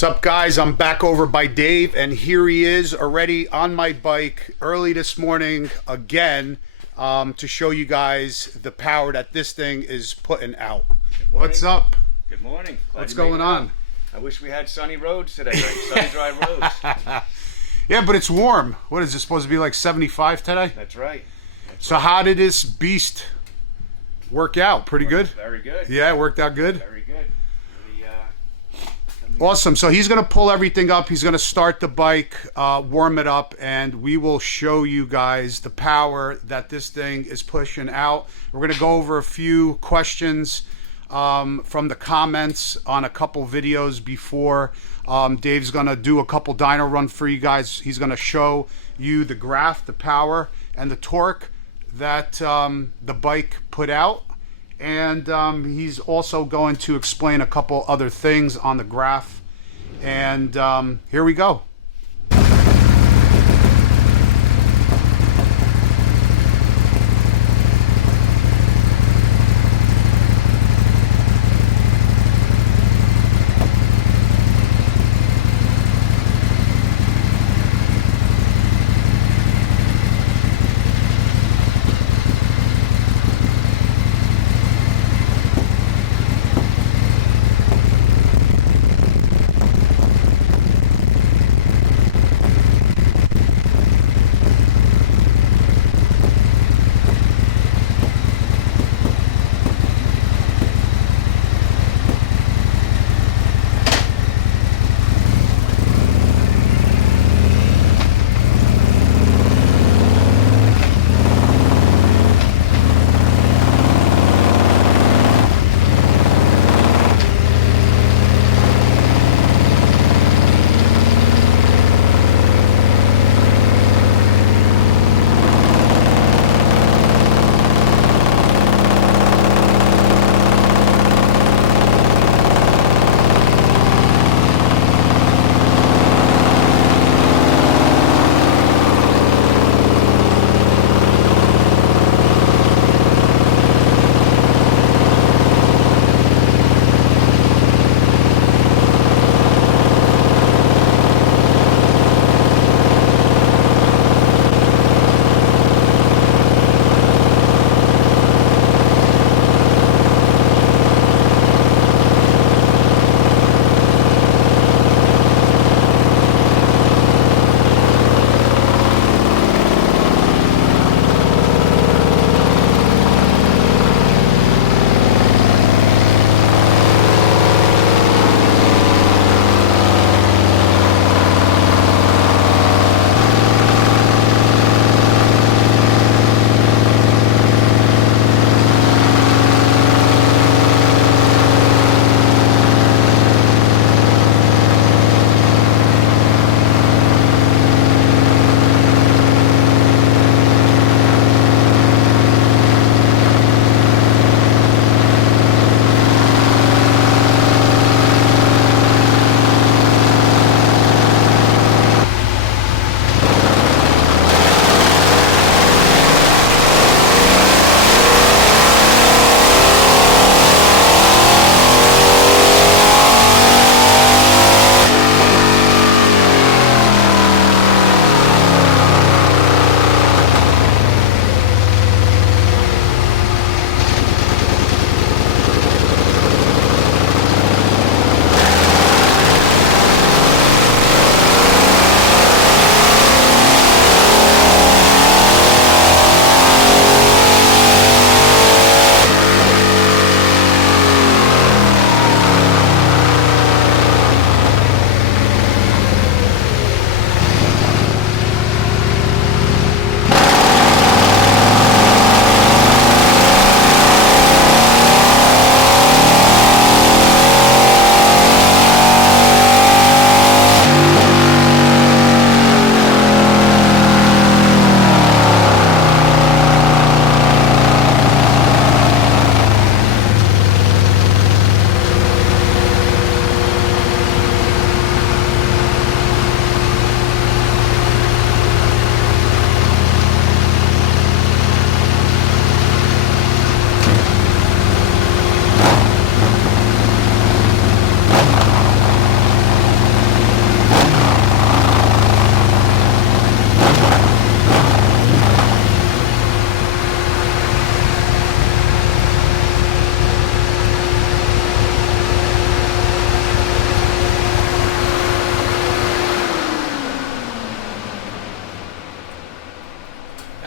What's up, guys? I'm back over by Dave, and here he is already on my bike early this morning again to show you guys the power that this thing is putting out. What's up? Good morning. What's going on? I wish we had sunny roads today, like sunny, dry roads. Yeah, but it's warm. What is it supposed to be, like 75 today? That's right. So how did this beast work out? Pretty good? Very good. Yeah, it worked out good? Very good. Awesome. So he's going to pull everything up. He's going to start the bike, warm it up, and we will show you guys the power that this thing is pushing out. We're going to go over a few questions from the comments on a couple videos before. Dave's going to do a couple dyno run for you guys. He's going to show you the graph, the power, and the torque that the bike put out. And he's also going to explain a couple other things on the graph. And here we go.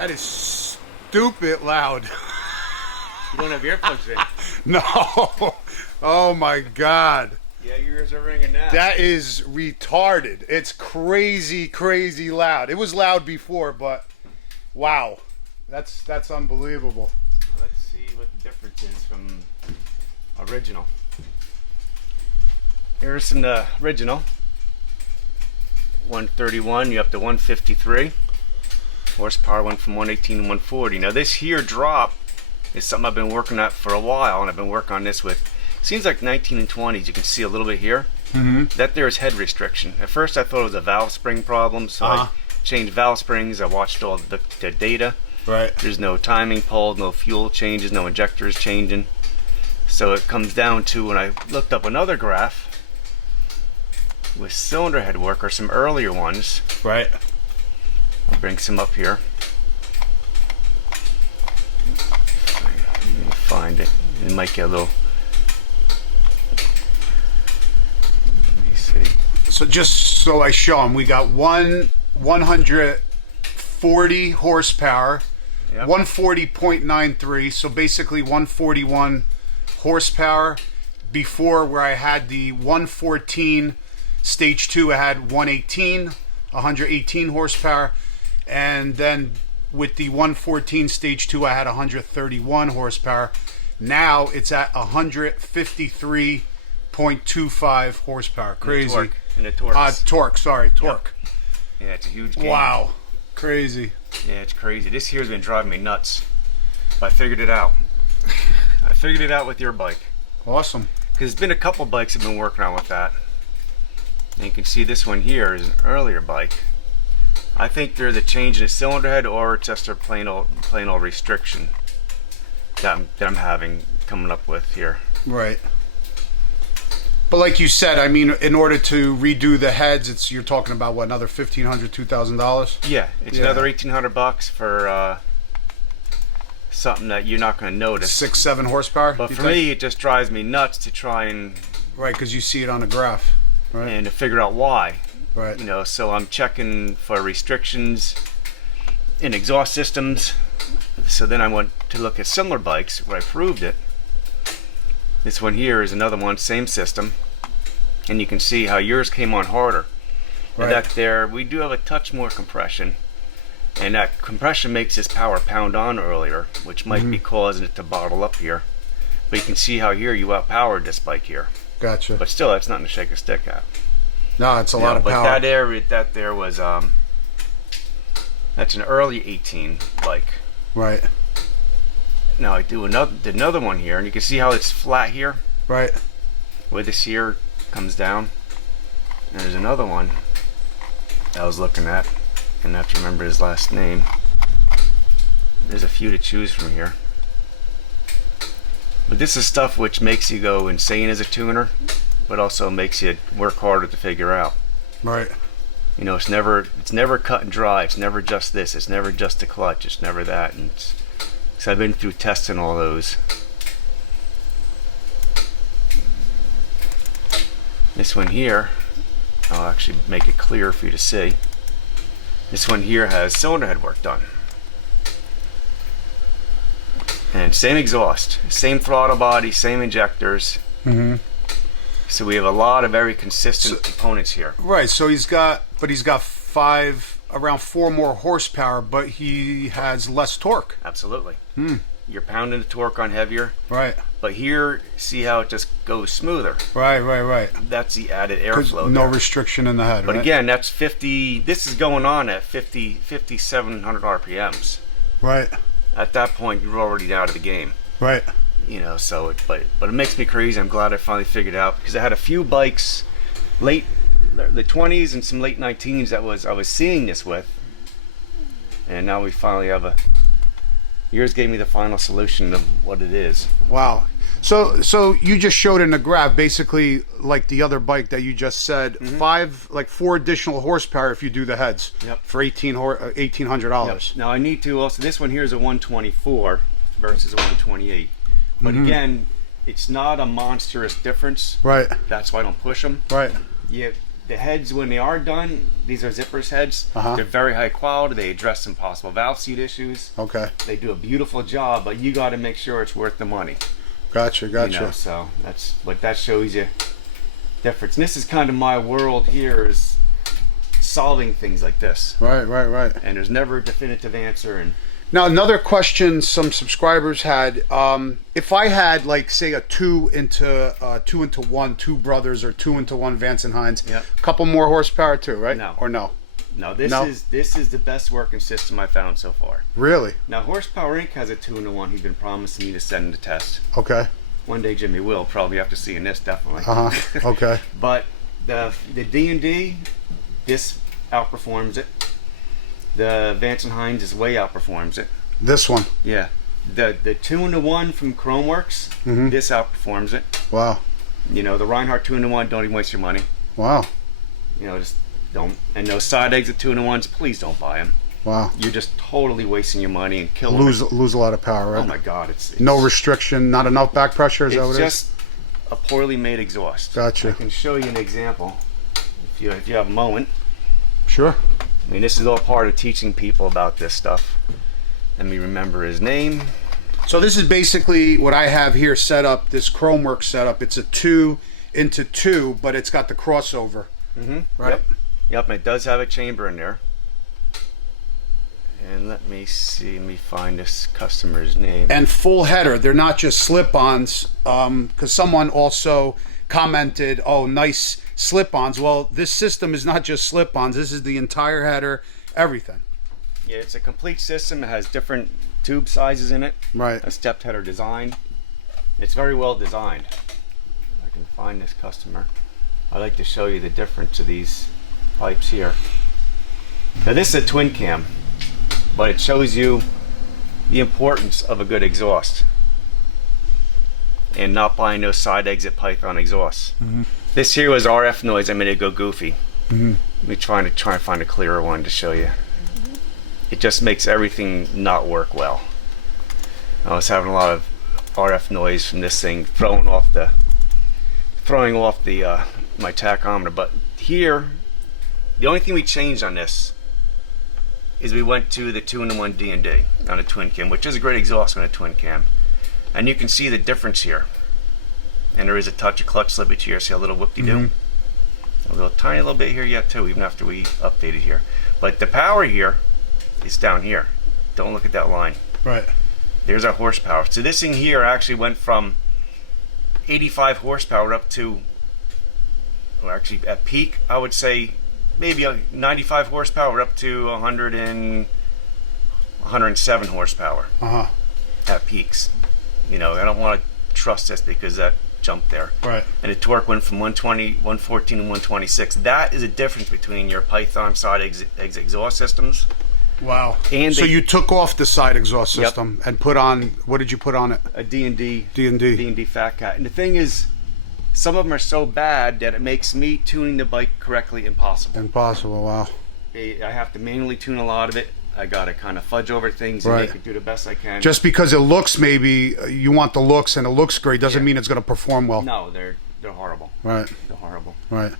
That is stupid loud. You don't have earplugs in. No. Oh my God. Yeah, your ears are ringing now. That is retarded. It's crazy, crazy loud. It was loud before, but wow. That's unbelievable. Let's see what the difference is from original. Here's the original. 131, you up to 153. Horsepower went from 118 to 140. Now this here drop is something I've been working at for a while, and I've been working on this with, seems like 19 and 20s. You can see a little bit here. That there is head restriction. At first I thought it was a valve spring problem, so I changed valve springs. I watched all the data. Right. There's no timing pulled, no fuel changes, no injectors changing. So it comes down to, when I looked up another graph with cylinder head work, or some earlier ones. Right. I'll bring some up here. Let me find it. It might get a little. Let me see. So just so I show them, we got 140 horsepower, Yep. 140.93, so basically 141 horsepower. Before, where I had the 114 stage 2, I had 118 horsepower, and then with the 114 stage 2, I had 131 horsepower. Now it's at 153.25 horsepower. Crazy. And the torque. Torque, sorry, torque. Yeah, it's a huge gain. Wow, crazy. Yeah, it's crazy. This here's been driving me nuts. But I figured it out. I figured it out with your bike. Awesome. Because there's been a couple bikes I've been working on with that. And you can see this one here is an earlier bike. I think they're the change in the cylinder head, or it's just a plain old restriction that I'm having coming up with here. Right. But like you said, I mean, in order to redo the heads, you're talking about what, another $1,500, $2,000? Yeah, it's another $1,800 for something that you're not going to notice. 6-7 horsepower. But for me, it just drives me nuts to try and right, because you see it on the graph, right? And to figure out why. Right. You know, so I'm checking for restrictions in exhaust systems. So then I went to look at similar bikes where I proved it. This one here is another one, same system, and you can see how yours came on harder. Right. And that there, we do have a touch more compression, and that compression makes this power pound on earlier, which might be causing it to bottle up here. But you can see how here you outpowered this bike here. Gotcha. But still, that's nothing to shake a stick at. No, it's a lot of but power. that there was that's an early 18 bike. Right. Now I did another one here, and you can see how it's flat here. Right. Where this here comes down. And there's another one I was looking at, and I have to remember his last name. There's a few to choose from here. But this is stuff which makes you go insane as a tuner, but also makes you work harder to figure out. Right. You know, it's never cut and dry. It's never just this. It's never just the clutch. It's never that. And so I've been through testing all those. This one here, I'll actually make it clear for you to see. This one here has cylinder head work done. And same exhaust, same throttle body, same injectors. So we have a lot of very consistent components here. Right. So he's got around 4 more horsepower, but he has less torque. Absolutely. You're pounding the torque on heavier. Right. But here, see how it just goes smoother. Right. That's the added airflow. No there. restriction in the head. But right? again, that's 50. This is going on at 5,700 RPMs. Right. At that point, you're already out of the game. Right. You know, so but it makes me crazy. I'm glad I finally figured it out, because I had a few bikes, the 20s and some late 19s that I was seeing this with, and now we finally have yours gave me the final solution of what it is. Wow. So you just showed in the graph, basically like the other bike that you just said, 4 additional horsepower if you do the heads. Yep. For $1,800. Now I need to also, this one here is a 124 versus a 128. But again, it's not a monstrous difference. Right. That's why I don't push them. Right. Yeah, the heads, when they are done, these are zippers heads. They're very high quality. They address some possible valve seat issues. Okay. They do a beautiful job, but you got to make sure it's worth the money. Gotcha. You know, so that's what that shows you difference. And this is kind of my world here, is solving things like this. Right. And there's never a definitive answer. And Now, another question some subscribers had, if I had, like, say, a 2-into-1, two brothers, or 2-into-1 Vance and Hines, Yep. a couple more horsepower too, right? No. Or no? no, this is the best working system I found so far. Really? Now, Horsepower Inc. has a 2-in-1 he's been promising me to send to test. Okay. One day Jimmy will, probably after seeing this, definitely. Okay. But the D&D, this outperforms it. The Vance and Hines is way outperforms it. This one. Yeah. The 2-in-1 from Chromeworks, this outperforms it. Wow. You know, the Reinhardt 2-in-1, don't even waste your money. Wow. You know, just don't. And those side exit 2-in-1s, please don't buy them. Wow. You're just totally wasting your money and killing Lose a lot of power, right? Oh my God, it's no restriction, not enough back pressure. Is that what it's it is? just a poorly made exhaust. Gotcha. I can show you an example if you have a moment. Sure. I mean, this is all part of teaching people about this stuff. Let me remember his name. So this is basically what I have here set up. This Chromeworks setup. It's a 2-into-2, but it's got the crossover. Right. Yep. And it does have a chamber in there. And let me see. Let me find this customer's name. And full header. They're not just slip-ons. Because someone also commented, "Oh, nice slip-ons." Well, this system is not just slip-ons. This is the entire header, everything. Yeah, it's a complete system. It has different tube sizes in it. Right. A stepped header design. It's very well designed. I can find this customer. I'd like to show you the difference of these pipes here. Now this is a twin cam, but it shows you the importance of a good exhaust and not buying those side exit Python exhausts. This here was RF noise. I made it go goofy. Let me try and find a clearer one to show you. It just makes everything not work well. I was having a lot of RF noise from this thing throwing off the my tachometer. But here, the only thing we changed on this is we went to the 2-in-1 D&D on a twin cam, which is a great exhaust on a twin cam, and you can see the difference here. And there is a touch of clutch slippage here. See a little whoop-de-doo? A little tiny little bit here yet too, even after we updated here. But the power here is down here. Don't look at that line. Right. There's our horsepower. So this thing here actually went from 85 horsepower up to, well, actually at peak, I would say maybe 95 horsepower up to 107 horsepower at peaks. You know, I don't want to trust this because that jumped there. Right. And the torque went from 120, 114 to 126. That is a difference between your Python side exit exhaust systems. Wow. And so they, you took off the side exhaust Yep. system and put on, what did you put on it? a D&D D&D. Fat Cat. And the thing is, some of them are so bad that it makes me tuning the bike correctly impossible. Impossible, wow. I have to manually tune a lot of it. I gotta kind of fudge over things and Right. make it do the best I can. Just because it looks, maybe you want the looks and it looks great doesn't Yeah. mean it's going to perform well. No, they're horrible. Right. They're horrible. Right.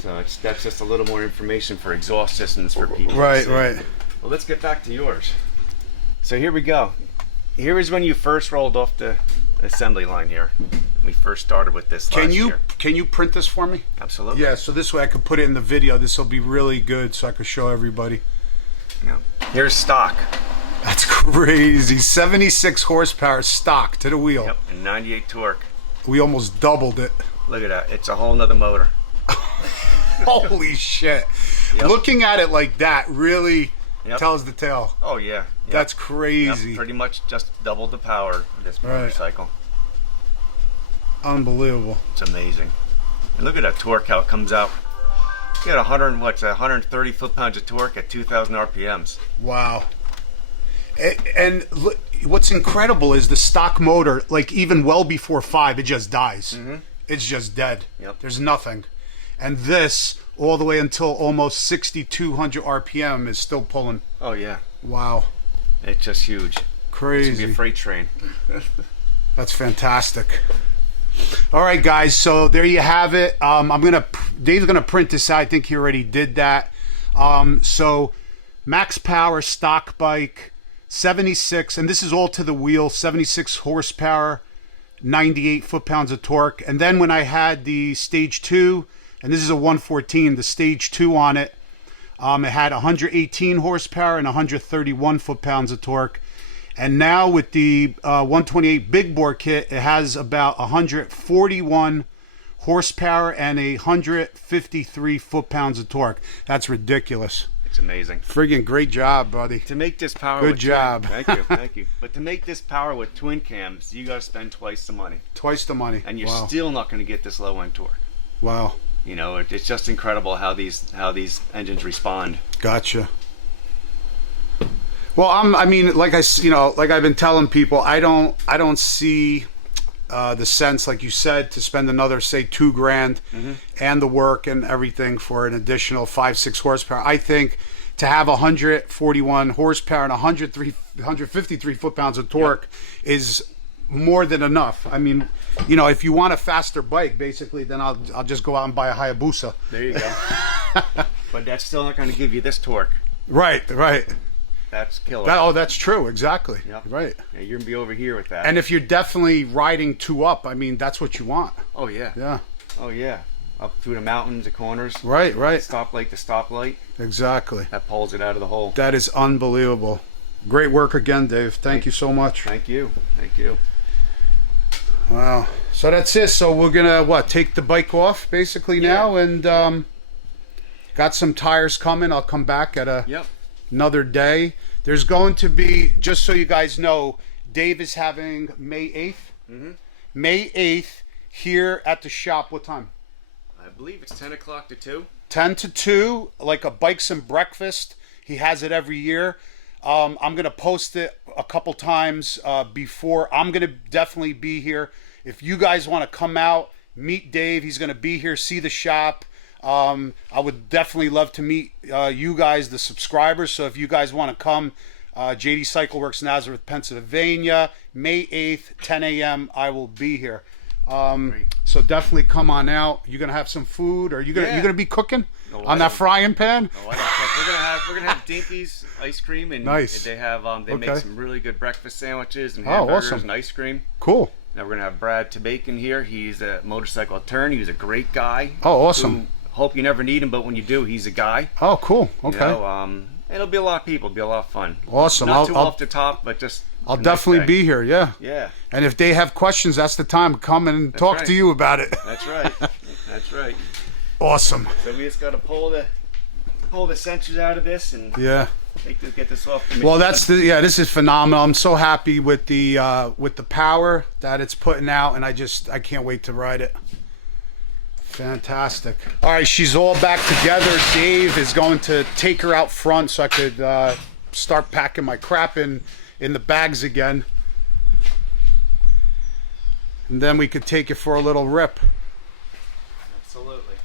So that's just a little more information for exhaust systems for people. Right, So, right. Well, let's get back to yours. So here we go. Here is when you first rolled off the assembly line here. We first started with this last year. Can you print this for me? Absolutely. Yeah, so this way I could put it in the video. This will be really good so I could show everybody. Yeah. Here's stock. That's crazy. 76 horsepower stock to the wheel. Yep, and 98 torque. We almost doubled it. Look at that. It's a whole nother motor. Holy shit. Yep. Looking at it like that really Yep. tells the tale. Oh yeah. Yep. That's Yep, crazy. pretty much just doubled the power of this Right. motorcycle. Unbelievable. It's amazing. And look at that torque, how it comes out. You got 130 foot-pounds of torque at 2,000 RPMs. Wow. And look, what's incredible is the stock motor, like even well before 5, it just dies. It's just dead. Yep. There's nothing. And this, all the way until almost 6,200 RPM, is still pulling. Oh yeah. Wow. It's just huge. It's gonna be Crazy. a freight train. That's fantastic. All right, guys. So there you have it. Dave's gonna print this out. I think he already did that. So max power stock bike, 76, and this is all to the wheel, 76 horsepower, 98 foot-pounds of torque. And then when I had the stage 2, and this is a 114, the stage 2 on it, it had 118 horsepower and 131 foot-pounds of torque. And now with the 128 big bore kit, it has about 141 horsepower and 153 foot-pounds of torque. That's ridiculous. It's amazing. Friggin' great job, buddy. To make this power Good with job. Thank you, thank you. But to make this power with twin cams, you got to spend twice the money. Twice the money. And you're Wow. still not going to get this low end torque. Wow. You know, it's just incredible how these engines respond. Gotcha. Well, I mean, like I've been telling people, I don't see the sense, like you said, to spend another, say, $2,000 and the work and everything for an additional 5-6 horsepower. I think to have 141 horsepower and 153 foot-pounds of torque is more than enough. I mean, you know, if you want a faster bike, basically, then I'll just go out and buy a Hayabusa. There you go. But that's still not going to give you this torque. Right. That's killer. That's true. Exactly. Yep. Right. Yeah, you're going to be over here with that. And if you're definitely riding 2 up, I mean, that's what you want. Oh, yeah. Yeah. Oh, yeah. Up through the mountains, the corners. Right. Stoplight to stoplight. Exactly. That pulls it out of the hole. That is unbelievable. Great work again, Dave. Thank you so much. Thank you. Thank you. Wow. So that's it. So we're going to, take the bike off basically now, and got some tires coming. I'll come back at another day. There's going to be, just so you guys know, Dave is having May 8th. May 8th here at the shop. What time? I believe it's 10 o'clock to 2. 10 to 2, like a bikes and breakfast. He has it every year. I'm going to post it a couple times before. I'm going to definitely be here. If you guys want to come out, meet Dave. He's going to be here, see the shop. I would definitely love to meet you guys, the subscribers. So if you guys want to come, JD Cycle Works, Nazareth, Pennsylvania, May 8th, 10 a.m. I will be here. So definitely come on out. You're gonna have some food, or you're gonna be cooking on that frying pan. Oh, I don't care. We're gonna have Dinky's ice cream, and Nice. they have they make some really good breakfast sandwiches and Oh, hamburgers awesome. and ice cream. Cool. Now we're gonna have Brad Tabakin here. He's a motorcycle attorney. He's a great guy. Oh, awesome. Hope you never need him, but when you do, he's a guy. Oh, cool. You Okay. know, it'll be a lot of people. It'll be a lot of fun. Awesome. Not too off the top, but just. I'll definitely be here. Yeah. Yeah. And if they have questions, that's the time to come and talk right. to you about it. That's right. That's right. Awesome. So we just got to pull the sensors out of this and Yeah. get this off. The Well, machine. this is phenomenal. I'm so happy with the power that it's putting out, and I can't wait to ride it. Fantastic. All right, she's all back together. Dave is going to take her out front so I could start packing my crap in the bags again, and then we could take it for a little rip. Absolutely.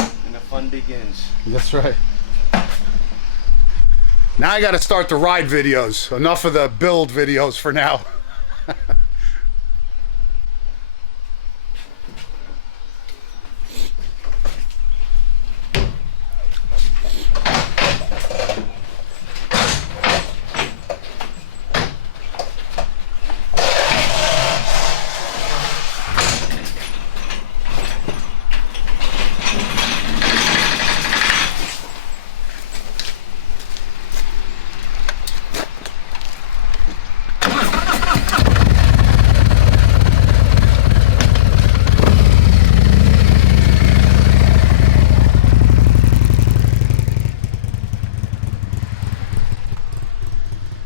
And the fun begins. That's right. Now I got to start the ride videos. Enough of the build videos for now.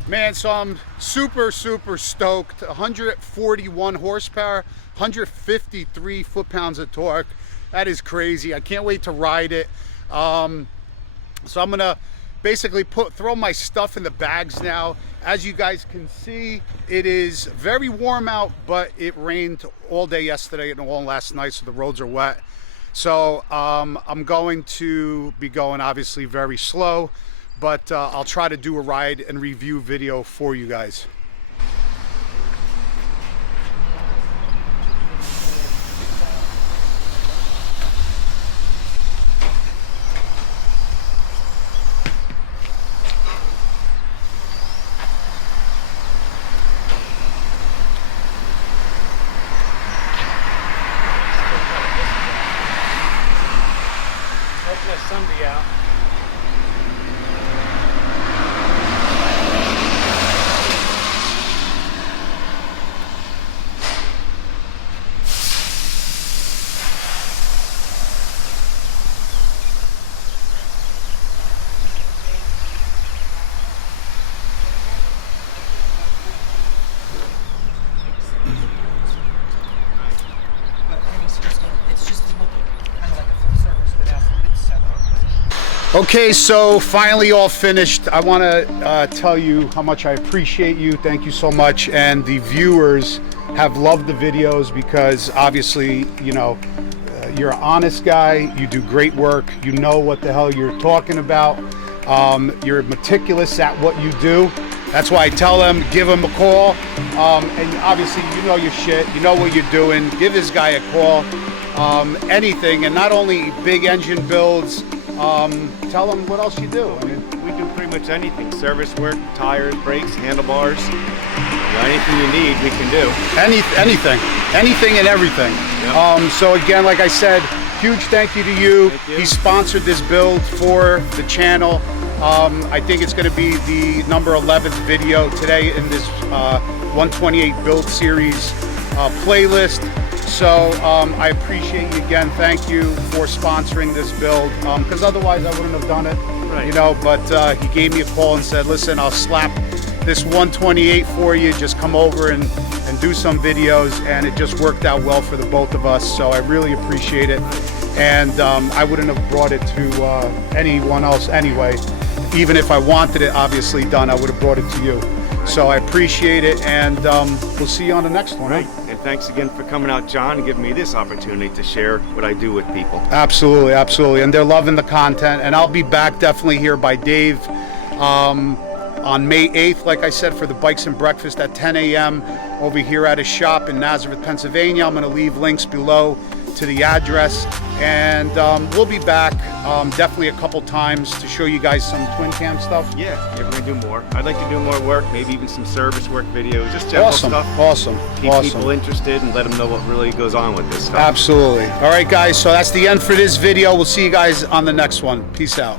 Man, so I'm super stoked. 141 horsepower, 153 foot-pounds of torque. That is crazy. I can't wait to ride it. So I'm gonna basically throw my stuff in the bags now. As you guys can see, it is very warm out, but it rained all day yesterday and all last night, so the roads are wet. So I'm going to be going obviously very slow, but I'll try to do a ride and review video for you guys. Hoping that sun be out. Okay, so finally all finished. I want to tell you how much I appreciate you. Thank you so much. And the viewers have loved the videos because obviously, you know, you're an honest guy. You do great work. You know what the hell you're talking about. You're meticulous at what you do. That's why I tell them, give him a call. And obviously, you know your shit. You know what you're doing. Give this guy a call. Anything, and not only big engine builds. Tell them what else you do. I mean, We do pretty much anything. Service work, tires, brakes, handlebars. You know, anything you need, we can do. anything and everything. Yep. So again, like I said, huge thank you to you. Thank you. He sponsored this build for the channel. I think it's going to be the number 11th video today in this 128 build series playlist. So I appreciate you again. Thank you for sponsoring this build, because otherwise I wouldn't have done it. Right. You know, but he gave me a call and said, listen, I'll slap this 128 for you. Just come over and do some videos. And it just worked out well for the both of us. So I really appreciate it. And I wouldn't have brought it to anyone else anyway. Even if I wanted it obviously done, I would have brought it to you. So I appreciate it, and we'll see you on the next one. Right. And thanks again for coming out, John, and giving me this opportunity to share what I do with people. Absolutely, absolutely. And they're loving the content. And I'll be back definitely here by Dave on May 8th, like I said, for the Bikes and Breakfast at 10 a.m. over here at his shop in Nazareth, Pennsylvania. I'm going to leave links below to the address. And we'll be back definitely a couple times to show you guys some twin cam stuff. Yeah, we're going to do more. I'd like to do more work, maybe even some service work videos, just general stuff. Awesome. Keep people interested and let them know what really goes on with this stuff. Absolutely. All right, guys, so that's the end for this video. We'll see you guys on the next one. Peace out.